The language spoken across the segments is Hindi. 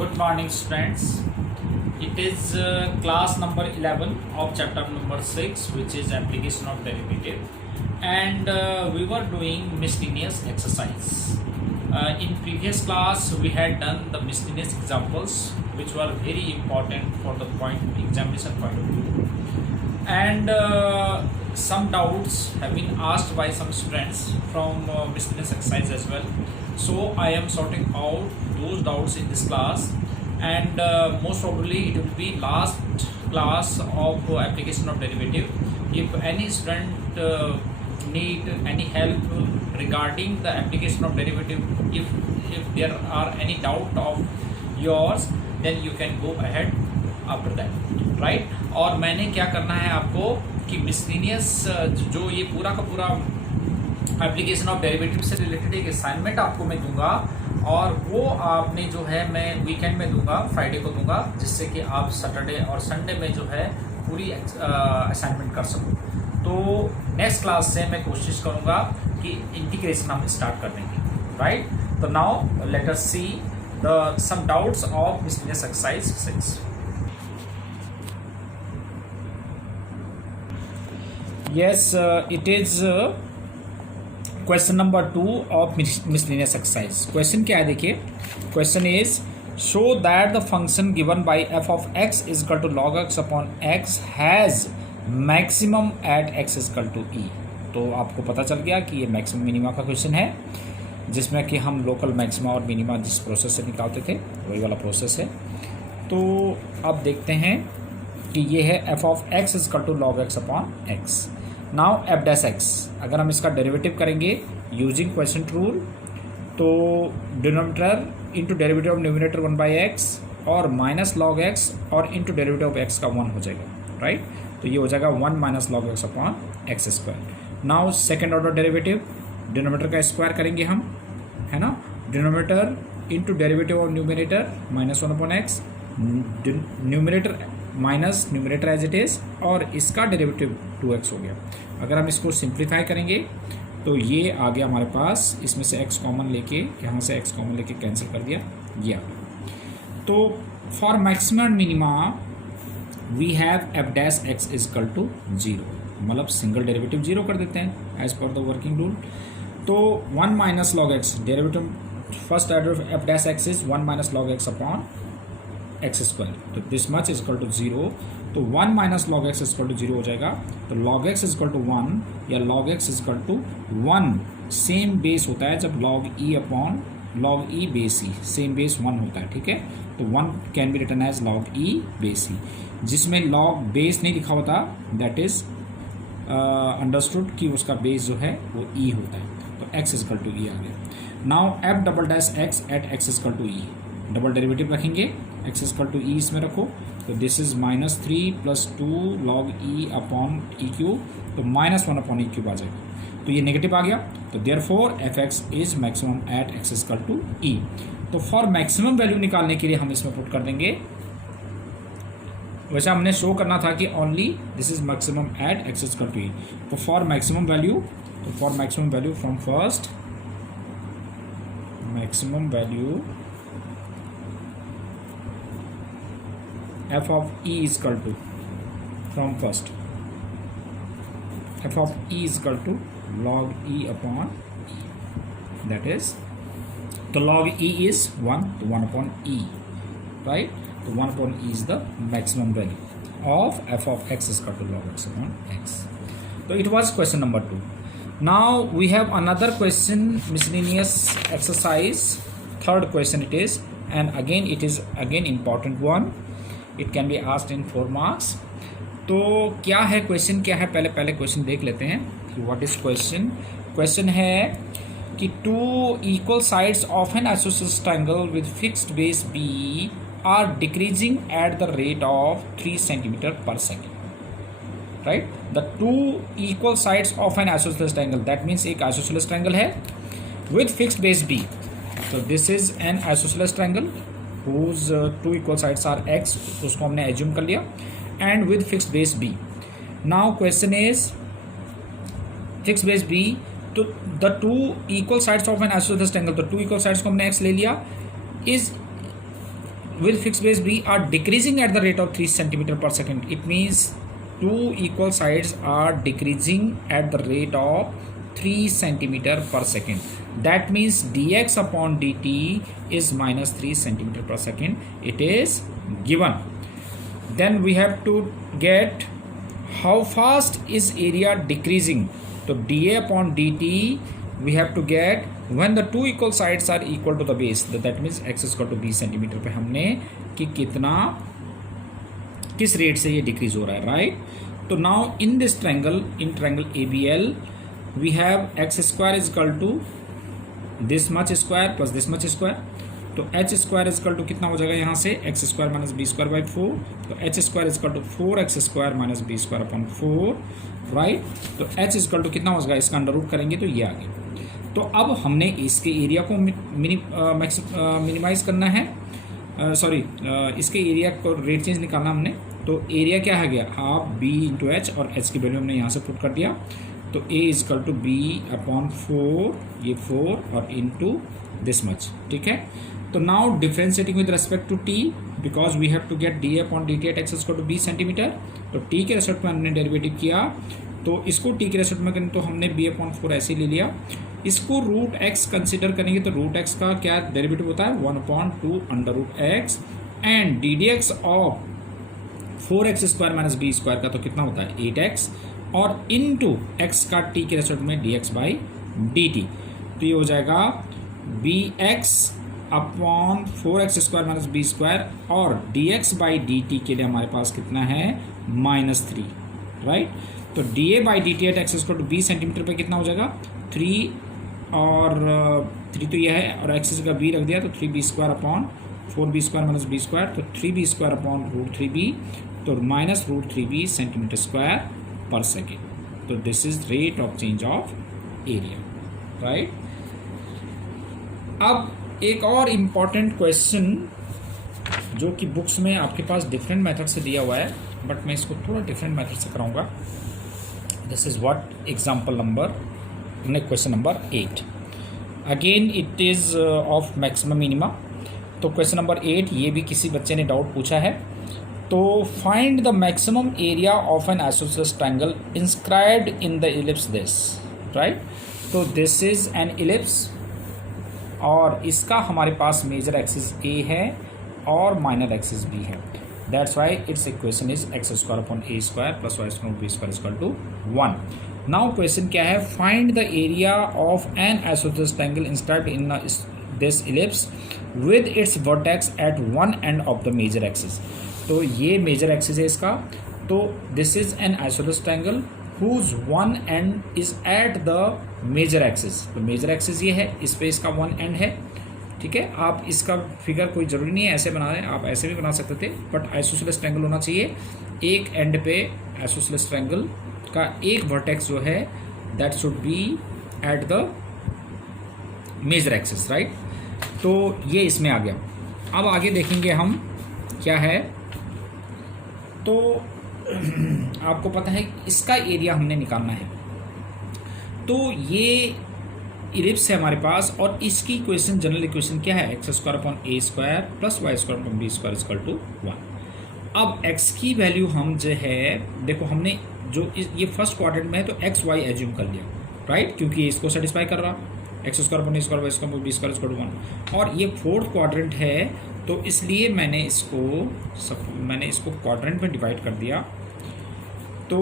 Good morning, students. It is class number 11 of chapter number 6, which is application of derivative, and we were doing miscellaneous exercise. In previous class, we had done the miscellaneous examples, which were very important for the examination point of view, and some doubts have been asked by some students from miscellaneous exercise as well. So I am sorting out those doubts in this class, and most probably it will be last class of application of derivative. If any student need any help regarding the application of derivative, if there are any doubt of yours, then you can go ahead after that, right? और मैंने क्या करना है आपको कि मिसलिनियस जो ये पूरा का पूरा एप्लीकेशन ऑफ डेरिवेटिव से रिलेटेड एक असाइनमेंट आपको मैं दूंगा, और वो आपने जो है मैं वीकेंड में दूंगा, फ्राइडे को दूंगा, जिससे कि आप सैटरडे और संडे में जो है पूरी असाइनमेंट कर सको। तो नेक्स्ट क्लास से मैं कोशिश करूंगा कि इंटीग्रेशन हम स्टार्ट कर देंगे, राइट? तो now let us see the some doubts of miscellaneous exercise 6. Yes, it is question number 2 of miscellaneous exercise. Question क्या है देखिए, question is show that the function given by f of x is equal to log x upon x has maximum at x is equal to e. तो आपको पता चल गया कि ये मैक्सिमम मिनिमा का क्वेश्चन है, जिसमें कि हम लोकल मैक्सिमा और मिनिमा जिस प्रोसेस से निकालते थे वही वाला प्रोसेस है। तो अब देखते हैं कि ये है f of x is equal to log x upon x. Now f dash x, अगर हम इसका डेरिवेटिव करेंगे यूजिंग क्वेश्चन रूल, तो denominator into derivative of numerator 1/x और माइनस लॉग x और इंटू डेरिवेटिव ऑफ x का 1 हो जाएगा, राइट? तो ये हो जाएगा 1 minus log x upon x square. Now second order derivative, denominator का स्क्वायर करेंगे हम, है ना? Denominator into derivative of numerator minus 1 upon x, numerator minus numerator as it is, और इसका डेरिवेटिव 2x हो गया। अगर हम इसको सिंप्लीफाई करेंगे तो ये आ गया हमारे पास, इसमें से x कॉमन लेके, यहाँ से x कॉमन लेके कैंसिल कर दिया, ये आ गया। तो for maximum and minima we have f dash x is equal to 0, मतलब सिंगल डेरिवेटिव 0 कर देते हैं as per the working rule. तो 1 minus log x, derivative first order of f dash x is 1 minus log x upon x square, तो this much is equal to 0, तो 1 minus log x is equal to 0 हो जाएगा। तो log x is equal to 1 या log x is equal to 1 same base होता है जब log e upon log e base e, same base 1 होता है, ठीक है? तो 1 can be written as log e base e, जिसमें लॉग बेस नहीं लिखा होता, दैट इज अंडरस्टूड कि उसका बेस जो है वो ई होता है। तो x is equal to e आ गया। Now f double dash x at x is equal to e, double derivative रखेंगे, x is equal to e इसमें रखो, तो this is -3 + 2 log e upon e cube, तो -1 अपॉन ई क्यूब आ जाएगा। तो ये नेगेटिव आ गया, तो therefore f x is maximum at x is equal to e. तो फॉर मैक्सिमम वैल्यू निकालने के लिए हम इसमें पुट कर देंगे, वैसे हमने शो करना था कि only this is maximum at x is equal to e. तो फॉर मैक्सिमम वैल्यू, तो for maximum value from first, maximum value f of e is equal to, from first, f of e is equal to log e upon e, that is, the log e is 1, तो 1 upon e, right? तो 1 upon e is the maximum value of f of x is equal to log x upon x. So it was question number 2. Now we have another question, miscellaneous exercise, third question it is, and again it is again important one. It can be asked in 4 marks. तो क्या है क्वेश्चन, क्या है, पहले क्वेश्चन देख लेते हैं कि व्हाट इज क्वेश्चन। क्वेश्चन है कि 2 equal sides of an isosceles triangle with fixed base b are decreasing at the rate of 3 centimetre per second, right? The 2 equal sides of an isosceles triangle, that means एक आइसोसेलेस ट्रायंगल है विद फिक्स्ड बेस बी। तो this is an isosceles triangle whose 2 equal sides are x, उसको हमने एज्यूम कर लिया, and with fixed base b. Now question is fixed base b, तो the 2 equal sides of an isosceles triangle, तो 2 equal sides को हमने x ले लिया, is with fixed base B are decreasing at the rate of 3 centimeter per second. It means two equal sides are decreasing at the rate of 3 centimeter per second. That means dx upon dt is minus 3 centimeter per second. It is given. Then we have to get how fast is area decreasing. So dA upon dt we have to get when the two equal sides are equal to the base. That means x is equal to b centimetre पे हमने कि कितना किस रेट से ये डिक्रीज हो रहा है, राइट. तो now in this triangle, in triangle ABL we have x square is equal to this much square plus this much square. तो h square is equal to कितना हो जाएगा यहाँ से x square minus b square by 4. तो h square is equal to 4x square minus b square upon 4, right. तो एच इज इक्वल टू कितना हो जाएगा, इसका अंडर रूट करेंगे तो ये आ गया. तो अब हमने इसके एरिया को मिनिमाइज करना है, सॉरी इसके एरिया को रेट चेंज निकालना हमने. तो एरिया क्या है गया, हाफ बी इंटू एच, और एच की वैल्यू हमने यहाँ से पुट कर दिया. तो a is equal to b upon 4, ये 4 और इंटू दिस मच, ठीक है. तो now differentiating with respect to t because we have to get d upon d t at x equal to 20 centimetre. तो टी के रेस्पेक्ट में हमने डेरिवेटिव किया, तो इसको टी के रेस्पेक्ट में करें तो हमने बी अपॉन 4 ऐसे ले लिया. इसको रूट एक्स कंसिडर करेंगे तो रूट एक्स का क्या डेरिवेटिव होता है 1/2 under root x, and d d x of 4x square minus b square का तो कितना होता है 8x, और इनटू एक्स का टी के रेस्पेक्ट में dx बाई dt. तो ये हो जाएगा bx upon 4x square minus b square, और dx बाई dt के लिए हमारे पास कितना है -3, राइट. तो da by dt at x square to 20 centimetre पे कितना हो जाएगा 3, और 3 तो यह है, और एक्सिस का b रख दिया तो 3b square upon 4b square minus b square. तो 3b square upon root 3b, तो minus root 3b centimetre square पर सेकेंड. तो this is rate of change of area, right. अब एक और इम्पॉर्टेंट क्वेश्चन जो कि बुक्स में आपके पास डिफरेंट मेथड से दिया हुआ है, बट मैं इसको थोड़ा डिफरेंट मेथड से कराऊंगा. This is what example number, question number 8. Again it is of maximum minima. तो क्वेश्चन नंबर 8 ये भी किसी बच्चे ने डाउट पूछा है. तो find the maximum area of an isosceles triangle inscribed in the ellipse this, right. तो दिस इज एन इलिप्स, और इसका हमारे पास मेजर एक्सिस ए है और माइनर एक्सिस बी है. That's why its equation is x square upon a square plus y square b square equal to 1. Now question क्या है, find the area of an isosceles triangle inscribed in this ellipse with its vertex at one end of the major axis. तो ये मेजर एक्सिस है इसका. तो this is an isosceles triangle whose one end is at the major axis. तो मेजर एक्सिस ये है, इस पे इसका वन एंड है, ठीक है. आप इसका फिगर कोई ज़रूरी नहीं है ऐसे बना रहे हैं, आप ऐसे भी बना सकते थे, बट आइसोसेलेस ट्रायंगल होना चाहिए. एक एंड पे आइसोसेलेस ट्रायंगल का एक वर्टेक्स जो है that should be at the major axis, right. तो ये इसमें आ गया. अब आगे देखेंगे हम क्या है. तो आपको पता है इसका एरिया हमने निकालना है. तो ये इलिप्स है हमारे पास, और इसकी इक्वेशन, जनरल इक्वेशन क्या है, x square upon a square plus y square upon b square equal to 1. अब एक्स की वैल्यू हम जो है, देखो हमने जो ये फर्स्ट क्वाड्रेंट में है तो एक्स वाई एज्यूम कर लिया, राइट, क्योंकि इसको सेटिस्फाई कर रहा. X square upon a square y square b square equal to 1, और ये फोर्थ क्वाड्रेंट है, तो इसलिए मैंने इसको क्वाड्रेंट में डिवाइड कर दिया. तो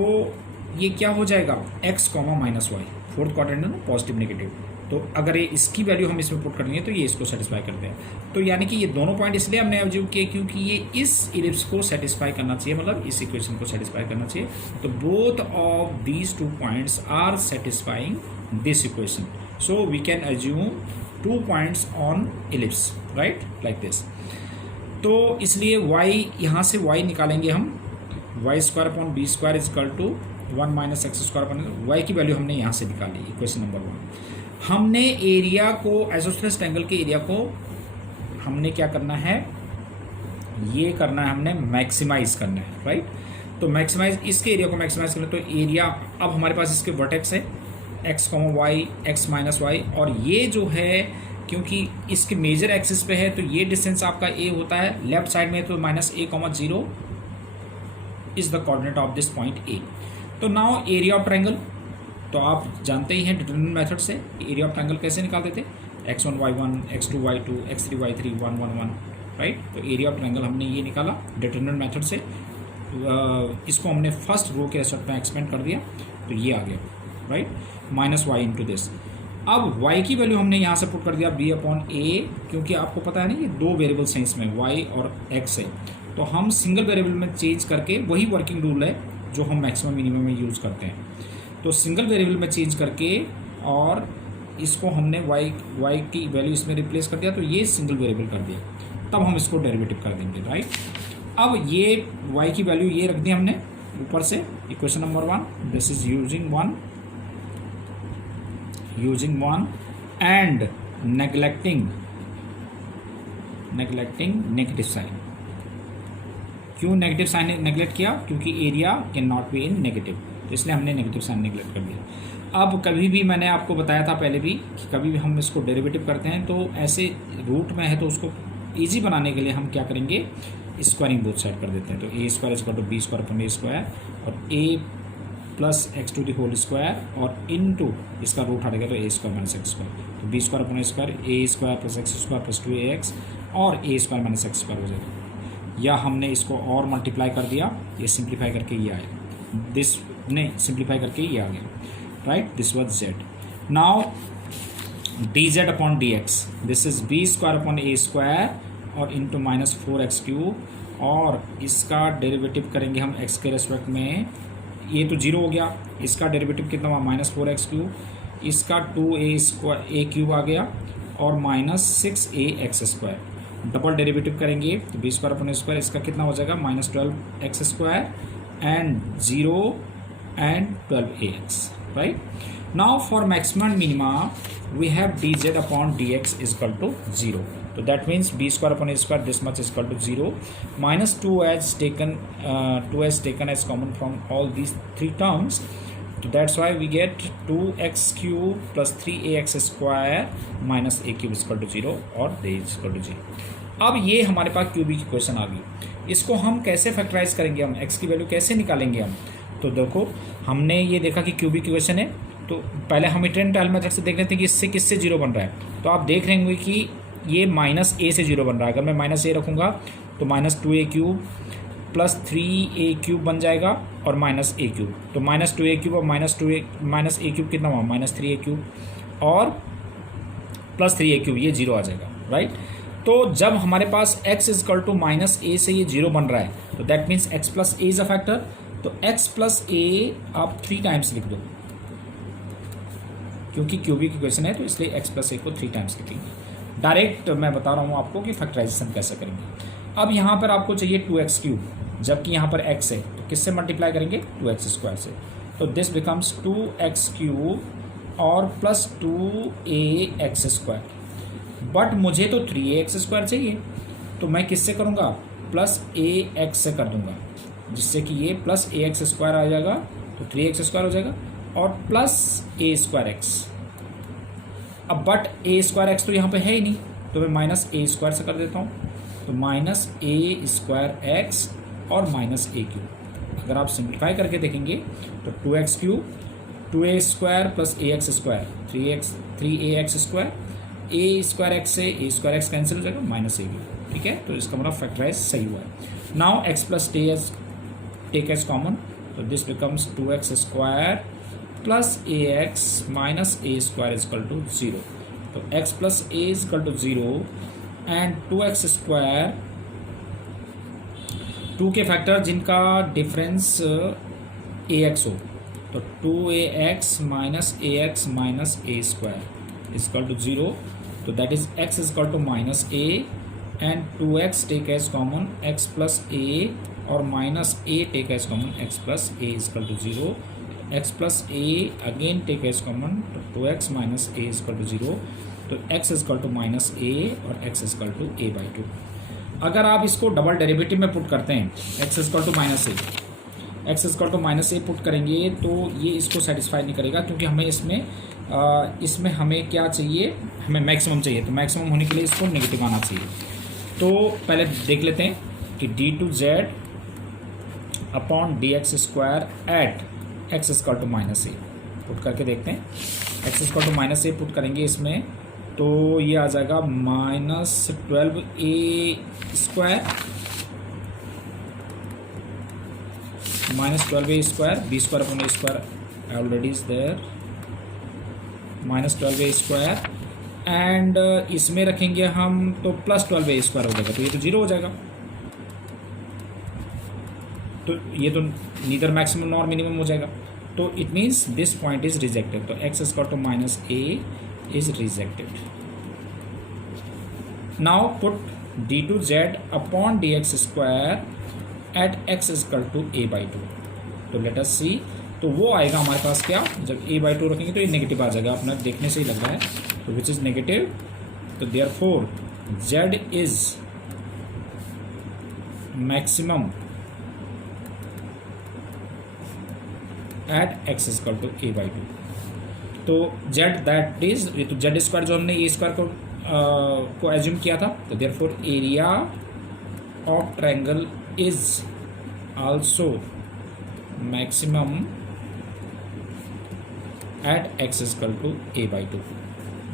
ये क्या हो जाएगा x comma minus y, fourth quadrant है ना, पॉजिटिव नेगेटिव. तो अगर ये इसकी वैल्यू हम इसमें पुट करेंगे तो ये इसको सेटिस्फाई करते हैं. तो यानी कि ये दोनों पॉइंट इसलिए हमने एज्यूम किए क्योंकि ये इस इलिप्स को सेटिस्फाई करना चाहिए, मतलब इस इक्वेशन को सेटिस्फाई करना चाहिए. तो both of these 2 points are satisfying this equation, so we can assume 2 points on ellipse, right, like this. तो इसलिए y, यहाँ से y निकालेंगे हम, y square upon b square is equal to 1 minus x square upon y की वैल्यू हमने यहाँ से निकाली. Equation number 1. हमने एरिया को, आइसोसेलेस ट्रायंगल के एरिया को हमने क्या करना है, ये करना है हमने मैक्सिमाइज करना है, राइट. तो मैक्सिमाइज, इसके एरिया को मैक्सिमाइज करना. तो एरिया, अब हमारे पास इसके वर्टेक्स है x comma y, x minus y, और ये जो है क्योंकि इसके मेजर एक्सिस पे है तो ये डिस्टेंस आपका ए होता है, लेफ्ट साइड में तो -a, 0 is the coordinate of this point A. तो नाउ एरिया ऑफ ट्रायंगल, तो आप जानते ही हैं डिटरमिनेंट मेथड से एरिया ऑफ ट्रायंगल कैसे निकालते थे, x1 y1 x2 y2 x3 y3 1 1 1, right. तो एरिया ऑफ ट्रायंगल हमने ये निकाला डिटरमिनेंट मेथड से, इसको हमने फर्स्ट रो के रेस्पेक्ट में एक्सपेंड कर दिया तो ये आ गया, राइट, -y इंटू दिस। अब y की वैल्यू हमने यहाँ से पुट कर दिया b/a, क्योंकि आपको पता है ना ये दो वेरिएबल्स हैं इसमें y और x है, तो हम सिंगल वेरिएबल में चेंज करके, वही वर्किंग रूल है जो हम मैक्सिमम मिनिमम में यूज़ करते हैं, तो सिंगल वेरिएबल में चेंज करके और इसको हमने y की वैल्यू इसमें रिप्लेस कर दिया तो ये सिंगल वेरिएबल कर दिया, तब हम इसको डेरिवेटिव कर देंगे, राइट। अब ये y की वैल्यू ये रख दी हमने ऊपर से, equation number 1, this is using one and neglecting negative sign. क्यों नेगेटिव साइन नेग्लेक्ट किया, क्योंकि area can not be in negative, तो इसलिए हमने नेगेटिव साइन नेग्लेक्ट कर दिया। अब कभी भी मैंने आपको बताया था पहले भी कि कभी भी हम इसको डेरिवेटिव करते हैं तो ऐसे रूट में है तो उसको इजी बनाने के लिए हम क्या करेंगे, स्क्वायरिंग बोथ साइड कर देते हैं। तो a² = b² और a प्लस x² और इनटू इसका रूट हटेगा तो a² - x², तो b² a² plus x² plus 2ax और a² - x² हो जाएगा। या हमने इसको और मल्टीप्लाई कर दिया, ये सिंप्लीफाई करके ये आएगा, दिस ने सिंप्लीफाई करके ये आ गया, right, this was z। Now dz/dx, this is b² a² और इंटू -4x³ और इसका डेरिवेटिव करेंगे हम x के रेस्पेक्ट में, ये तो 0 हो गया, इसका डेरिवेटिव कितना हुआ -4x³, इसका 2a³ आ गया और -6ax², डबल डेरिवेटिव करेंगे तो b² a², इसका कितना हो जाएगा -12x² and 0 and 12ax, right. Now for maximum minima we have dz/dx is equal to 0. So that means b² a² this much is equal to 0, minus 2 as taken as common from all these three terms. So that's why we get 2x³ plus 3ax² minus a³ is equal to 0 और a is equal to 0. अब ये हमारे पास क्यूबी की क्वेश्चन आ गई, इसको हम कैसे फैक्टराइज करेंगे, हम x की वैल्यू कैसे निकालेंगे हम। तो देखो हमने ये देखा कि क्यूबी की क्वेश्चन है, तो पहले हम इटरेटिव ट्रायल मेथड से देख लेते हैं कि इससे किससे 0 बन रहा है। तो आप देख रहे होंगे कि ये -a से 0 बन रहा है, अगर मैं -a रखूँगा तो -2a³ प्लस 3a³ बन जाएगा और -a³, तो -2a³ और -a³ कितना हुआ -3a³ और प्लस 3a³ ये 0 आ जाएगा, राइट। तो जब हमारे पास x = -a से ये 0 बन रहा है तो that means x plus a is a factor, तो x प्लस a आप 3 टाइम्स लिख दो, क्योंकि क्यूबी की क्वेश्चन है तो इसलिए x प्लस a को 3 टाइम्स लिखेंगे। डायरेक्ट मैं बता रहा हूँ आपको कि फैक्टराइजेशन कैसे करेंगे। अब यहाँ पर आपको चाहिए 2x³, जबकि यहाँ पर x है तो किससे मल्टीप्लाई करेंगे 2x² से, तो दिस बिकम्स 2x³ और प्लस 2ax², बट मुझे तो 3ax² चाहिए, तो मैं किससे करूँगा प्लस ax से कर दूँगा, जिससे कि ये प्लस ax² आ जाएगा तो 3x² हो जाएगा और प्लस a²x। अब बट a²x तो यहाँ पे है ही नहीं, तो मैं -a² से कर देता हूँ, तो -a²x और -a³। अगर आप सिंप्लीफाई करके देखेंगे तो 2x³ 2a² plus ax², 3ax², a²x से a²x कैंसिल हो जाएगा -a³, ठीक है। तो इसका मतलब फैक्टराइज सही हुआ है। Now x plus take as common, तो this becomes 2x² plus ax minus a² is equal to 0, तो x plus a is equal to 0 and 2x², 2 के फैक्टर जिनका डिफरेंस ax हो, तो 2ax minus ax minus a² is equal to 0, तो that is x is equal to -a and 2x take as common x plus a और minus a take as common x plus a is equal to 0, x plus a again take as common, तो 2x minus a is equal to 0, तो x is equal to -a और x is equal to a/2। अगर आप इसको डबल डेरिवेटिव में पुट करते हैं x is equal to -a put करेंगे तो ये इसको सेटिस्फाई नहीं करेगा, क्योंकि हमें इसमें इसमें हमें क्या चाहिए, हमें मैक्सिमम चाहिए, तो मैक्सिमम होने के लिए इसको नेगेटिव आना चाहिए। तो पहले देख लेते हैं कि D two Z upon D x square at x equal to minus A put करके देखते हैं। X equal to minus A put करेंगे इसमें, तो ये आ जाएगा -12a² -12a² b² upon a² already is there, -12a² and इसमें रखेंगे हम तो +12a² हो जाएगा, तो ये तो 0 हो जाएगा। तो ये तो नीदर मैक्सिमम नॉर मिनिमम हो जाएगा, तो it means this point is rejected. तो x equal to -a is rejected. Now put d two Z upon D x square at x equal to a/2। तो लेट अस सी, तो वो आएगा हमारे पास क्या, जब a/2 रखेंगे तो ये नेगेटिव आ जाएगा, अपना देखने से ही लग रहा है, तो विच इज नेगेटिव। तो therefore z is maximum at x equal to a/2। तो z दैट इज, ये तो z स्क्वायर जो हमने a स्क्वायर को एज्यूम किया था, तो therefore area of triangle is also maximum at x equal to a/2,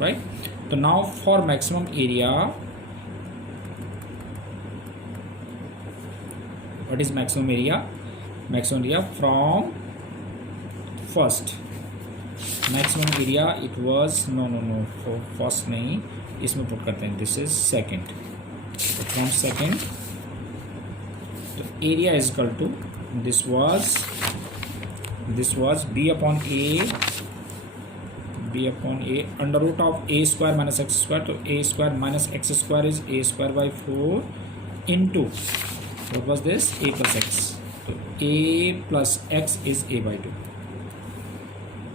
right. तो now for maximum area, what is maximum area? Maximum area from first, maximum area it was no first नहीं, इसमें पुट करते हैं, दिस इज सेकेंड। तो फ्रॉम सेकेंड, तो area is equal to this was b upon a under root of a square minus x square. तो a square minus x square is a²/4 into what was this, a plus x. तो a plus x is a/2,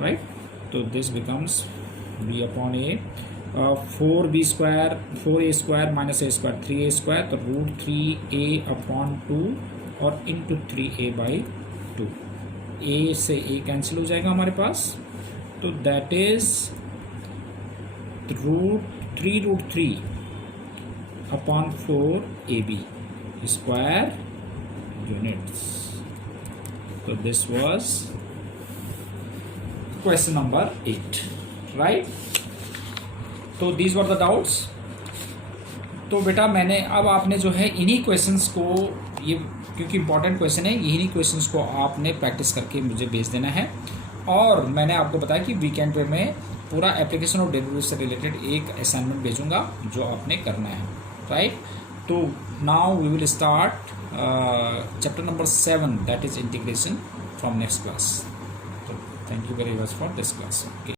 right. तो this becomes b upon a, 4b square 4a² minus a² 3a², तो √3a अपॉन 2 और इंटू 3a/2। a से a कैंसिल हो जाएगा हमारे पास, तो that is √3 upon 4ab square units. तो this was question number 8, right. तो दीज वर द डाउट्स। तो बेटा मैंने अब आपने जो है इन्हीं क्वेश्चंस को, ये क्योंकि इंपॉर्टेंट क्वेश्चन है, यही क्वेश्चंस को आपने प्रैक्टिस करके मुझे भेज देना है। और मैंने आपको बताया कि वीकेंड पे मैं पूरा एप्लीकेशन और डेटाबेस से रिलेटेड एक असाइनमेंट भेजूंगा जो आपने करना है, राइट। तो now we will start chapter number 7, that is integration from next class. तो thank you very much for this class. Okay.